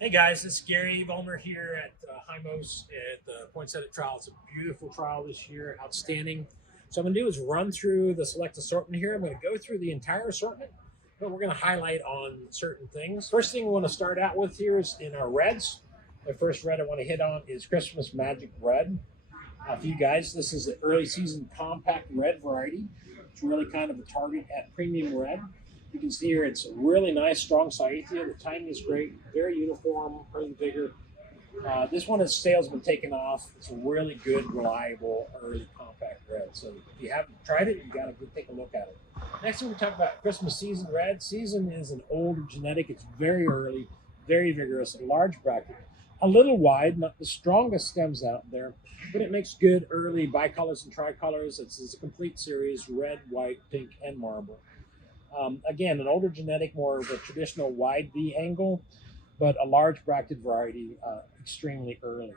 Hey guys, this is Gary Vollmer here at Heimos at the Poinsettia trial. It's a beautiful trial this year, outstanding. So I'm going to do is run through the select assortment here. I'm going to go through the entire assortment, but we're going to highlight on certain things. First thing we want to start out with here is in our reds. The first red I want to hit on is Christmas Magic Red. For you guys, this is the early season compact red variety. It's really kind of a target at premium red. You can see here it's really nice, strong Cyathea. The timing is great, very uniform, early vigor. This one, its sales been taken off. It's a really good, reliable, early compact red. So if you haven't tried it, you got to take a look at it. Next, we're going to talk about Christmas Season Red. Season is an older genetic. It's very early, very vigorous, a large bracket. A little wide, not the strongest stems out there, but it makes good early bicolors and tricolors. It's a complete series, red, white, pink, and marble. Again, an older genetic, more of a traditional wide V angle, but a large bracted variety, extremely early.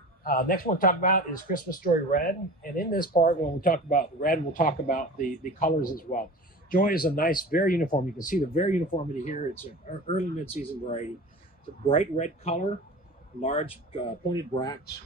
Next one we'll talk about is Christmas Story Red. And in this part, when we talk about red, we'll talk about the colors as well. Joy is a nice, very uniform. You can see the very uniformity here. It's an early mid-season variety. It's a bright red color, large pointed bracts.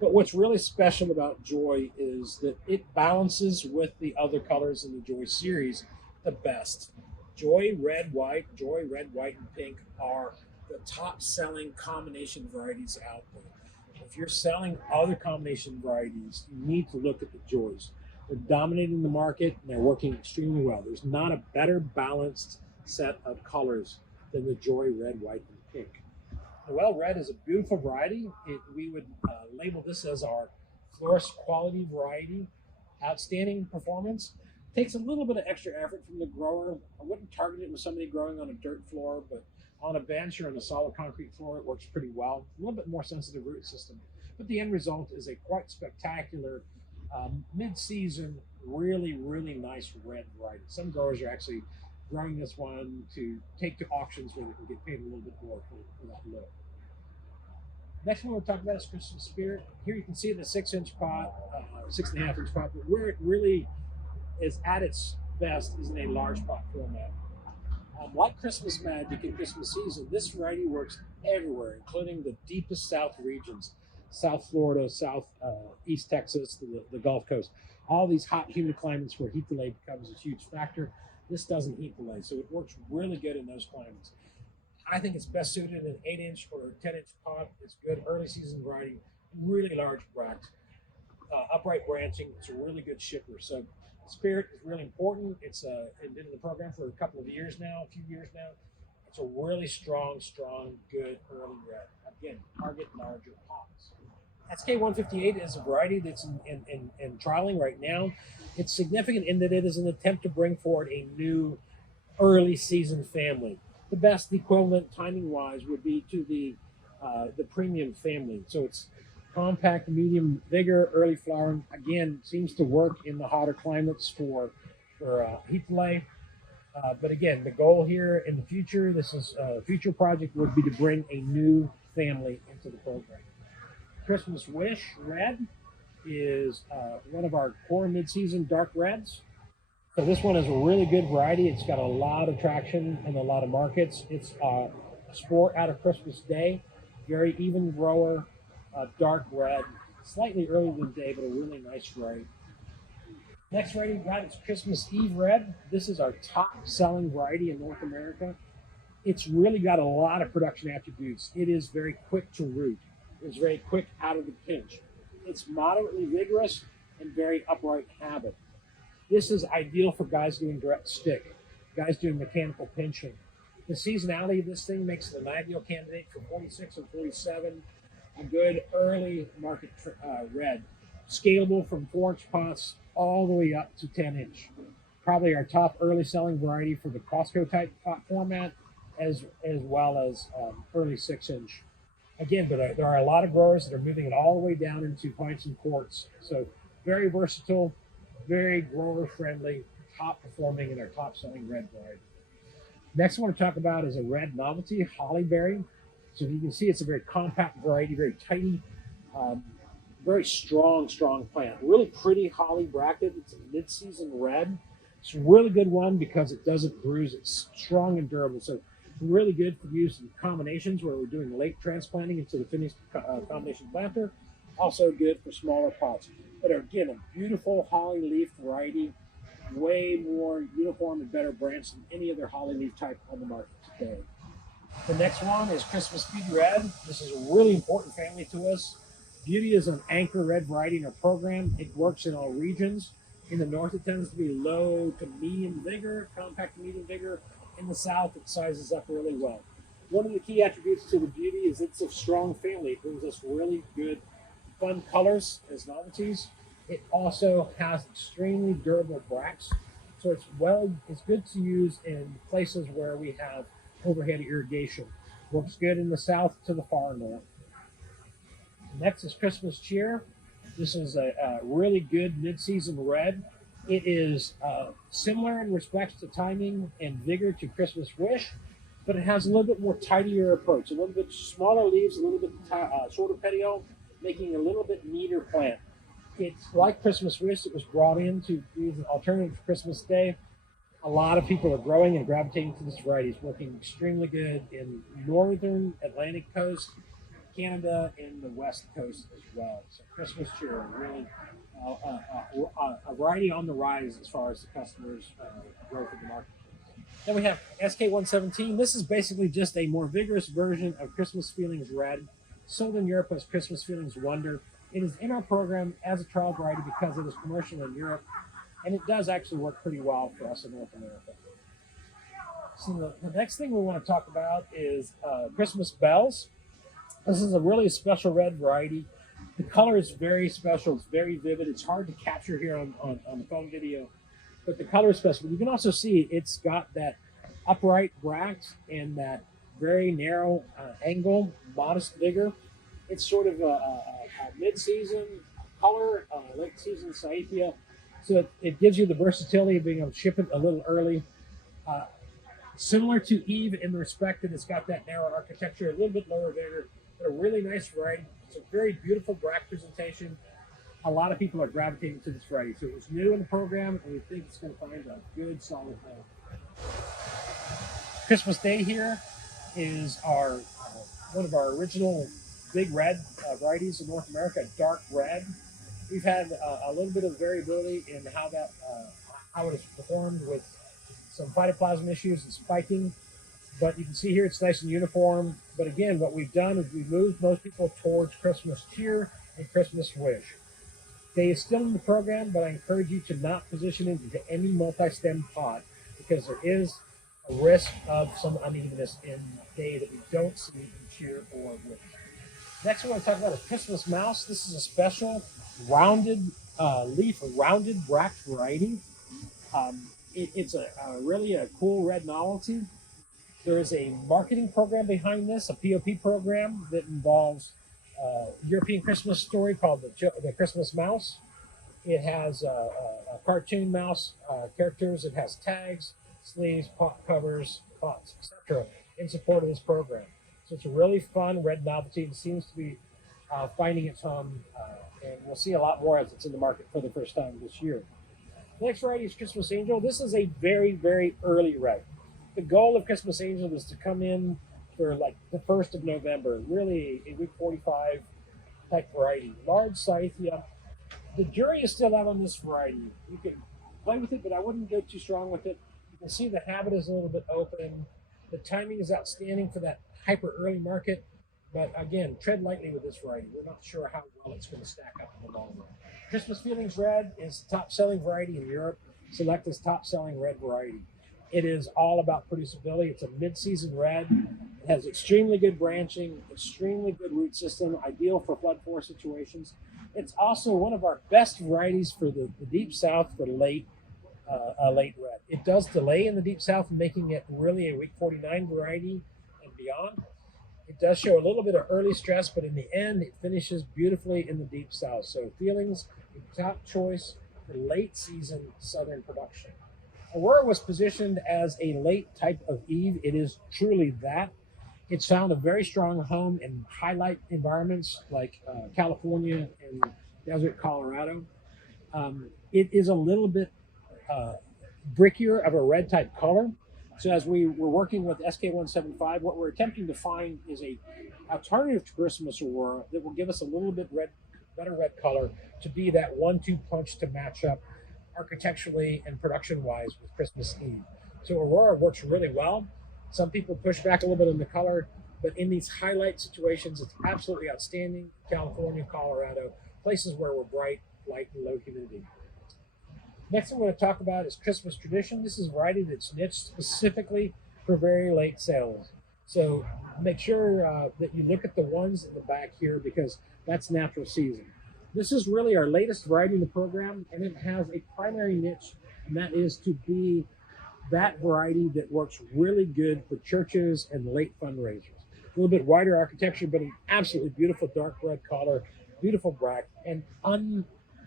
But what's really special about Joy is that it balances with the other colors in the Joy series the best. Joy Red White, and Pink are the top selling combination varieties out there. If you're selling other combination varieties, you need to look at the Joys. They're dominating the market and they're working extremely well. There's not a better balanced set of colors than the Joy Red, White, and Pink. Noel Red is a beautiful variety. We would label this as our florist quality variety. Outstanding performance. Takes a little bit of extra effort from the grower. I wouldn't target it with somebody growing on a dirt floor, but on a bench or on a solid concrete floor, it works pretty well. A little bit more sensitive root system. But the end result is a quite spectacular mid-season, really, really nice red variety. Some growers are actually growing this one to take to auctions where they can get paid a little bit more for that look. Next one we'll talk about is Christmas Spirit. Here you can see the 6-inch pot, 6.5-inch pot, but where it really is at its best is in a large pot format. Like Christmas Magic and Christmas Season, this variety works everywhere, including the deepest south regions, South Florida, East Texas, the Gulf Coast, all these hot, humid climates where heat delay becomes a huge factor. This doesn't heat delay, so it works really good in those climates. I think it's best suited in an 8-inch or 10-inch pot. It's good early season variety, really large bracts, upright branching. It's a really good shipper. So Spirit is really important. It's been in the program for a couple of years now, a few years now. It's a really strong, good early red. Again, target larger pots. SK158 is a variety that's in trialing right now. It's significant in that it is an attempt to bring forward a new early season family. The best equivalent timing-wise would be to the premium family. So it's compact, medium vigor, early flowering. Again, seems to work in the hotter climates for heat delay. But again, the goal here in the future, this is a future project, would be to bring a new family into the program. Christmas Wish Red is one of our core mid-season dark reds. So this one is a really good variety. It's got a lot of traction in a lot of markets. It's a sport out of Christmas Day, very even grower, dark red, slightly earlier than day, but a really nice variety. Next variety we got is Christmas Eve Red. This is our top selling variety in North America. It's really got a lot of production attributes. It is very quick to root. It's very quick out of the pinch. It's moderately vigorous and very upright habit. This is ideal for guys doing direct stick, guys doing mechanical pinching. The seasonality of this thing makes it an ideal candidate for 46 and 47. A good early market red. Scalable from 4-inch pots all the way up to 10-inch. Probably our top early selling variety for the Costco type pot format, as well as early 6-inch. Again, but there are a lot of growers that are moving it all the way down into pints and quarts. So very versatile, very grower friendly, top performing in our top selling red variety. Next, I want to talk about is a red novelty, Hollyberry. So you can see it's a very compact variety, very tidy, very strong plant. Really pretty holly bracket. It's a mid-season red. It's a really good one because it doesn't bruise. It's strong and durable. So Really good for use in combinations where we're doing late transplanting into the finished combination planter. Also good for smaller pots. But again, a beautiful holly leaf variety, way more uniform and better branch than any other holly leaf type on the market today. The next one is Christmas Beauty Red. This is a really important family to us. Beauty is an anchor red variety in our program. It works in all regions. In the north, it tends to be low to medium vigor, compact to medium vigor. In the south, it sizes up really well. One of the key attributes to the Beauty is it's a strong family. It brings us really good, fun colors as novelties. It also has extremely durable bracts, so it's good to use in places where we have overhead irrigation. Works good in the south to the far north. Next is Christmas Cheer. This is a really good mid-season red. It is similar in respects to timing and vigor to Christmas Wish, but it has a little bit more tidier approach, a little bit smaller leaves, a little bit shorter petiole, making a little bit neater plant. It's like Christmas Wish. It was brought in to be an alternative to Christmas Day. A lot of people are growing and gravitating to this variety. It's working extremely good in northern Atlantic coast, Canada, and the west coast as well. So Christmas Cheer, really a variety on the rise as far as the customers' growth in the market. Then we have SK117. This is basically just a more vigorous version of Christmas Feelings Red. Sold in Europe as Christmas Feelings Wonder. It is in our program as a trial variety because it is commercial in Europe, and it does actually work pretty well for us in North America. So the next thing we want to talk about is Christmas Bells. This is a really special red variety. The color is very special. It's very vivid. It's hard to capture here on the phone video, but the color is special. You can also see it's got that upright bract and that very narrow angle, modest vigor. It's sort of a mid-season color, late-season Saithia. So it gives you the versatility of being able to ship it a little early. Similar to Eve in the respect that it's got that narrow architecture, a little bit lower vigor, but a really nice variety. It's a very beautiful bract presentation. A lot of people are gravitating to this variety. So it was new in the program, and we think it's going to find a good, solid home. Christmas Day here is our one of our original big red varieties in North America, dark red. We've had a little bit of variability in how it has performed with some phytoplasm issues and spiking, but you can see here it's nice and uniform. But again, what we've done is we've moved most people towards Christmas Cheer and Christmas Wish. Day is still in the program, but I encourage you to not position it into any multi-stem pot because there is a risk of some unevenness in Day that we don't see in Cheer or Wish. Next, we want to talk about a Christmas Mouse. This is a special rounded leaf, a rounded bract variety. It's really a cool red novelty. There is a marketing program behind this, a POP program that involves European Christmas story called the Christmas Mouse. It has a cartoon mouse characters. It has tags, sleeves, pot covers, pots, etc. in support of this program. So it's a really fun red novelty. It seems to be finding its home, and we'll see a lot more as it's in the market for the first time this year. The next variety is Christmas Angel. This is a very, very early red. The goal of Christmas Angel is to come in for like the 1st of November, really a week 45 type variety. Large Saithia. The jury is still out on this variety. You can play with it, but I wouldn't go too strong with it. You can see the habit is a little bit open. The timing is outstanding for that hyper early market. But again, tread lightly with this variety. We're not sure how well it's going to stack up in the long run. Christmas Feelings Red is the top-selling variety in Europe. Selecta's top-selling red variety. It is all about producibility. It's a mid-season red. It has extremely good branching, extremely good root system, ideal for flood forest situations. It's also one of our best varieties for the deep south for late red. It does delay in the deep south, making it really a week 49 variety and beyond. It does show a little bit of early stress, but in the end, it finishes beautifully in the deep south. So Feelings, the top choice for late season southern production. Aurora was positioned as a late type of Eve. It is truly that. It's found a very strong home in highlight environments like California and desert Colorado. It is a little bit brickier of a red type color. So as we were working with SK175, what we're attempting to find is a alternative to Christmas Aurora that will give us a little bit better red color to be that 1-2 punch to match up architecturally and production-wise with Christmas Eve. So Aurora works really well. Some people push back a little bit on the color, but in these highlight situations, it's absolutely outstanding. California, Colorado, places where we're bright, light, and low humidity. Next thing we're going to talk about is Christmas Tradition. This is a variety that's niched specifically for very late sales. So make sure that you look at the ones in the back here because that's natural season. This is really our latest variety in the program, and it has a primary niche, and that is to be that variety that works really good for churches and late fundraisers. A little bit wider architecture, but an absolutely beautiful dark red color, beautiful black, and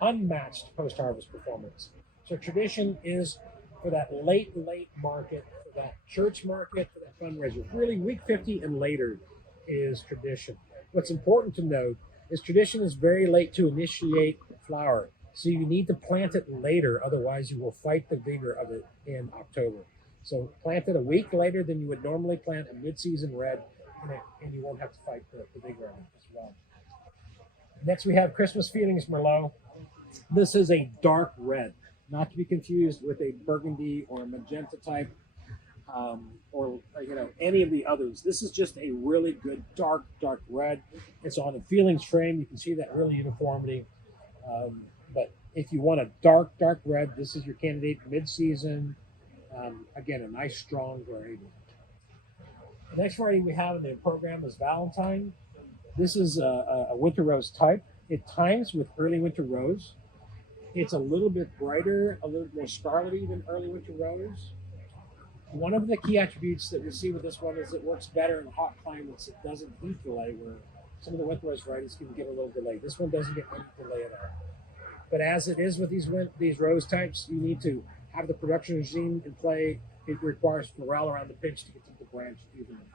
unmatched post-harvest performance. So Tradition is for that late market, for that church market, for that fundraiser. Really, week 50 and later is Tradition. What's important to note is Tradition is very late to initiate flower. So you need to plant it later, otherwise you will fight the vigor of it in October. So plant it a week later than you would normally plant a mid-season red, and you won't have to fight the vigor of it as well. Next we have Christmas Feelings Merlot. This is a dark red, not to be confused with a burgundy or a magenta type, or any of the others. This is just a really good dark red. It's on a Feelings frame. You can see that really uniformity. But if you want a dark red, this is your candidate mid-season. Again, a nice strong variety. The next variety we have in the program is Valentine. This is a winter rose type. It times with early winter rose. It's a little bit brighter, a little more scarlety than early winter rose. One of the key attributes that we see with this one is it works better in hot climates. It doesn't heat delay, where some of the winter rose varieties can get a little delay. This one doesn't get any delay at all. But as it is with these rose types, you need to have the production regime in play. It requires morale around the pitch to get them to branch evenly.